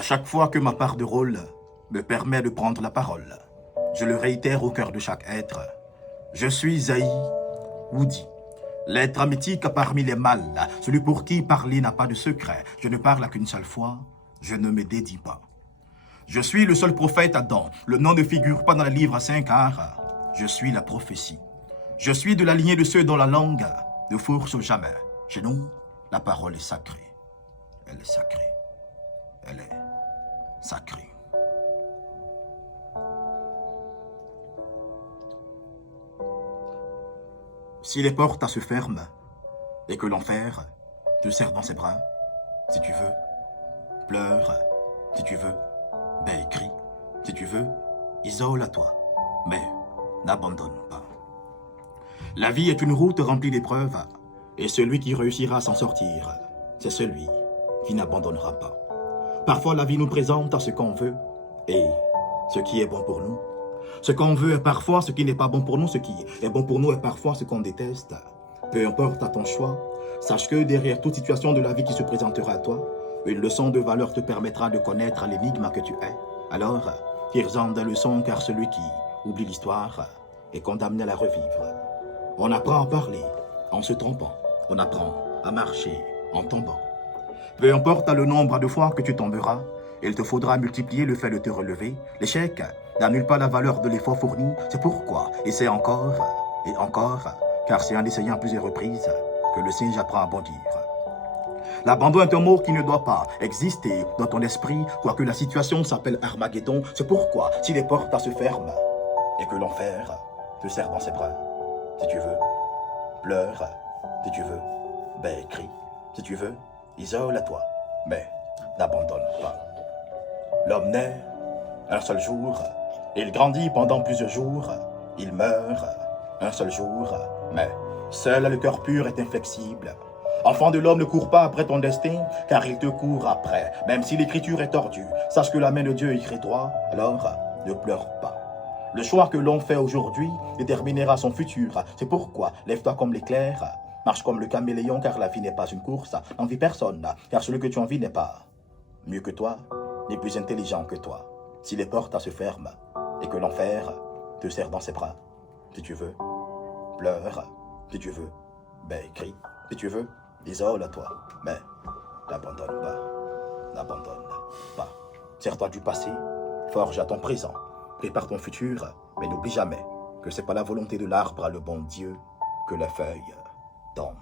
À chaque fois que ma part de rôle me permet de prendre la parole, je le réitère au cœur de chaque être. Je suis Zaï Woody, l'être mythique parmi les mâles, celui pour qui parler n'a pas de secret. Je ne parle qu'une seule fois, je ne me dédie pas. Je suis le seul prophète Adam, le nom ne figure pas dans le livre 5 car je suis la prophétie. Je suis de la lignée de ceux dont la langue ne fourche jamais. Chez nous, la parole est sacrée. Elle est sacrée. Elle est sacrée. Si les portes se ferment et que l'enfer te serre dans ses bras, si tu veux, pleure, si tu veux, crie, si tu veux, isole-toi, mais n'abandonne pas. La vie est une route remplie d'épreuves, et celui qui réussira à s'en sortir, c'est celui qui n'abandonnera pas. Parfois, la vie nous présente ce qu'on veut et ce qui est bon pour nous. Ce qu'on veut est parfois ce qui n'est pas bon pour nous, ce qui est bon pour nous est parfois ce qu'on déteste. Peu importe à ton choix, sache que derrière toute situation de la vie qui se présentera à toi, une leçon de valeur te permettra de connaître l'énigme que tu es. Alors, tire-en des leçons car celui qui oublie l'histoire est condamné à la revivre. On apprend à parler en se trompant. On apprend à marcher en tombant. Peu importe le nombre de fois que tu tomberas, il te faudra multiplier le fait de te relever. L'échec n'annule pas la valeur de l'effort fourni. C'est pourquoi essaie encore et encore, car c'est en essayant plusieurs reprises que le singe apprend à bondir. L'abandon est un mot qui ne doit pas exister dans ton esprit, quoique la situation s'appelle Armageddon. C'est pourquoi, si les portes se ferment et que l'enfer te serre dans ses bras, si tu veux, pleure, si tu veux, crie, si tu veux, isole-toi, mais n'abandonne pas. L'homme naît un seul jour, il grandit pendant plusieurs jours, il meurt un seul jour, mais seul le cœur pur est inflexible. Enfant de l'homme, ne cours pas après ton destin, car il te court après. Même si l'écriture est tordue, sache que la main de Dieu écrit droit, alors ne pleure pas. Le choix que l'on fait aujourd'hui déterminera son futur. C'est pourquoi, lève-toi comme l'éclair, marche comme le caméléon, car la vie n'est pas une course. N'envie personne, car celui que tu envies n'est pas mieux que toi, ni plus intelligent que toi. Si les portes se ferment et que l'enfer te serre dans ses bras, si tu veux, pleure, si tu veux, crie, si tu veux, isole-toi, mais n'abandonne pas, n'abandonne pas. Sers-toi du passé, forge à ton présent, prépare ton futur, mais n'oublie jamais que c'est pas la volonté de l'arbre à le bon Dieu que les feuilles tombent.